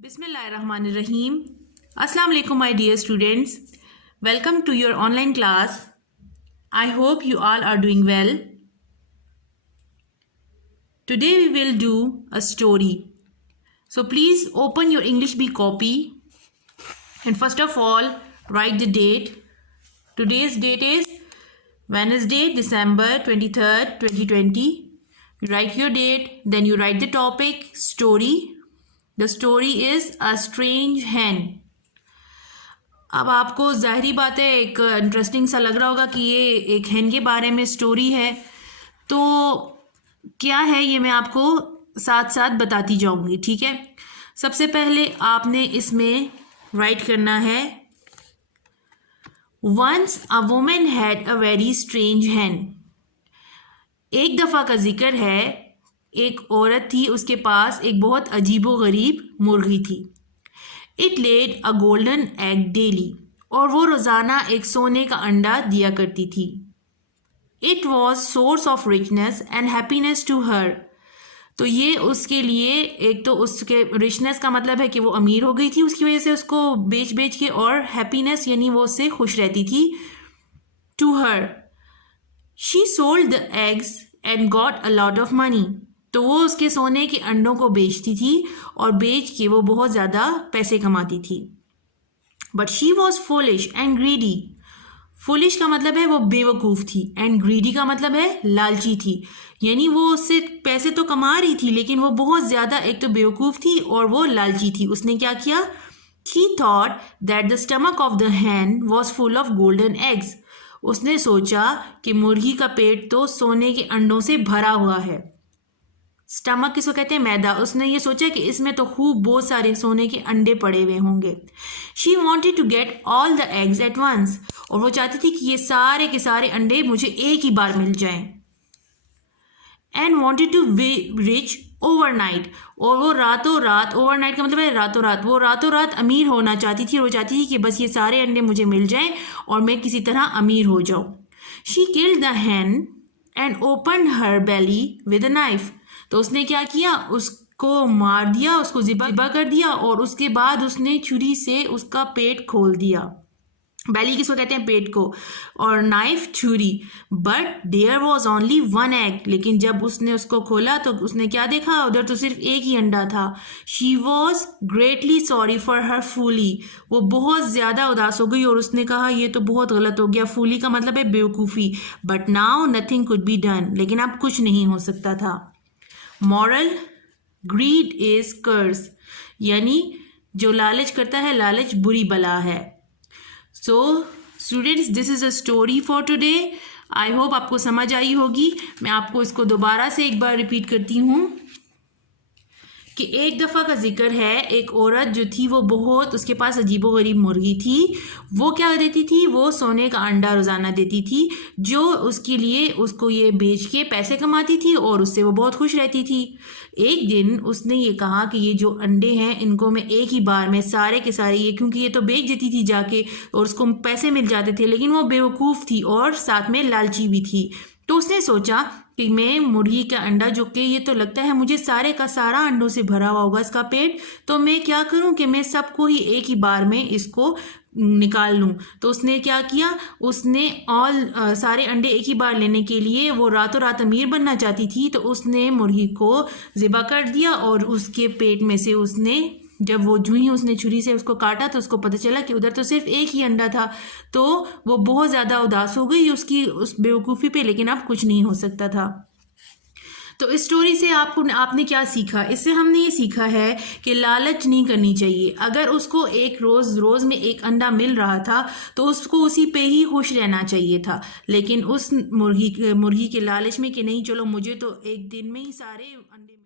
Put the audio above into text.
Bismillahirrahmanirrahim. Assalamu alaikum, my dear students. Welcome to your online class. I hope you all are doing well. Today we will do a story. So please open your English B copy and first of all write the date. Today's date is Wednesday, December 23rd, 2020. You write your date, then you write the topic, story. The story is a strange hen. अब आपको ज़ाहिरी बात है एक interesting सा लग रहा होगा कि ये एक hen के बारे में स्टोरी है, तो क्या है ये मैं आपको साथ साथ बताती जाऊंगी, ठीक है। सबसे पहले आपने इसमें राइट करना है once a woman had a very strange hen। एक दफ़ा का जिक्र है, एक औरत थी, उसके पास एक बहुत अजीबो गरीब मुर्गी थी। It laid a golden egg daily, और वो रोज़ाना एक सोने का अंडा दिया करती थी। It was source of richness and happiness to her, तो ये उसके लिए एक तो उसके रिचनेस का मतलब है कि वो अमीर हो गई थी उसकी वजह से उसको बेच बेच के, और हैप्पीनेस यानी वो उससे खुश रहती थी। To her she sold the eggs and got a lot of money, तो वो उसके सोने के अंडों को बेचती थी और बेच के वो बहुत ज़्यादा पैसे कमाती थी। But she was foolish and greedy, foolish का मतलब है वो बेवकूफ़ थी, एंड ग्रीडी का मतलब है लालची थी, यानी वो उससे पैसे तो कमा रही थी लेकिन वो बहुत ज़्यादा एक तो बेवकूफ़ थी और वो लालची थी। उसने क्या किया, she thought that the stomach of the hen was full of golden eggs, उसने सोचा कि मुर्गी का पेट तो सोने के अंडों से भरा हुआ है। स्टमक किसको कहते हैं, मैदा। उसने ये सोचा कि इसमें तो खूब बहुत सारे सोने के अंडे पड़े हुए होंगे। She wanted to get all the eggs at once, और वो चाहती थी कि ये सारे के सारे अंडे मुझे एक ही बार मिल जाएं। And wanted to be rich overnight, और वो रातों रात, ओवरनाइट का मतलब है रातों रात, वो रातों रात अमीर होना चाहती थी, और वो चाहती थी कि बस ये सारे अंडे मुझे मिल जाएं और मैं किसी तरह अमीर हो जाऊं। She killed the hen and open her belly with a knife, तो उसने क्या किया, उसको मार दिया, उसको ज़िबा कर दिया, और उसके बाद उसने छुरी से उसका पेट खोल दिया। बेली किसको कहते हैं, पेट को, और नाइफ छुरी। But there was only one egg, लेकिन जब उसने उसको खोला तो उसने क्या देखा, उधर तो सिर्फ एक ही अंडा था। She was greatly sorry for her फूली, वो बहुत ज़्यादा उदास हो गई और उसने कहा ये तो बहुत गलत हो गया। फूली का मतलब है बेवकूफ़ी। But now nothing could be done, लेकिन अब कुछ नहीं हो सकता था। मॉरल, ग्रीड इज कर्स, यानी जो लालच करता है, लालच बुरी बला है। So students, this is a story for today. I hope आपको समझ आई होगी। मैं आपको इसको दोबारा से एक बार रिपीट करती हूँ कि एक दफ़ा का जिक्र है, एक औरत जो थी वो बहुत, उसके पास अजीबो गरीब मुर्गी थी। वो क्या देती थी, वो सोने का अंडा रोज़ाना देती थी, जो उसके लिए उसको ये बेच के पैसे कमाती थी और उससे वो बहुत खुश रहती थी। एक दिन उसने ये कहा कि ये जो अंडे हैं इनको मैं एक ही बार में सारे के सारे, ये क्योंकि ये तो बेच देती थी जाके और उसको पैसे मिल जाते थे, लेकिन वो बेवकूफ़ थी और साथ में लालची भी थी। तो उसने सोचा कि मैं मुर्गी का अंडा, जो कि ये तो लगता है मुझे सारे का सारा अंडों से भरा हुआ होगा इसका पेट, तो मैं क्या करूं कि मैं सबको ही एक ही बार में इसको निकाल लूं। तो उसने क्या किया, उसने सारे अंडे एक ही बार लेने के लिए, वो रातों रात अमीर बनना चाहती थी, तो उसने मुर्गी को ज़िबा कर दिया और उसके पेट में से उसने, जब वो जूं ही उसने छुरी से उसको काटा तो उसको पता चला कि उधर तो सिर्फ एक ही अंडा था। तो वो बहुत ज़्यादा उदास हो गई उसकी उस बेवकूफ़ी पे, लेकिन अब कुछ नहीं हो सकता था। तो इस स्टोरी से आपने क्या सीखा, इससे हमने ये सीखा है कि लालच नहीं करनी चाहिए। अगर उसको एक रोज़ में एक अंडा मिल रहा था तो उसको उसी पे ही खुश रहना चाहिए था, लेकिन उस मुर्गी के लालच में कि नहीं चलो मुझे तो एक दिन में ही सारे अंडे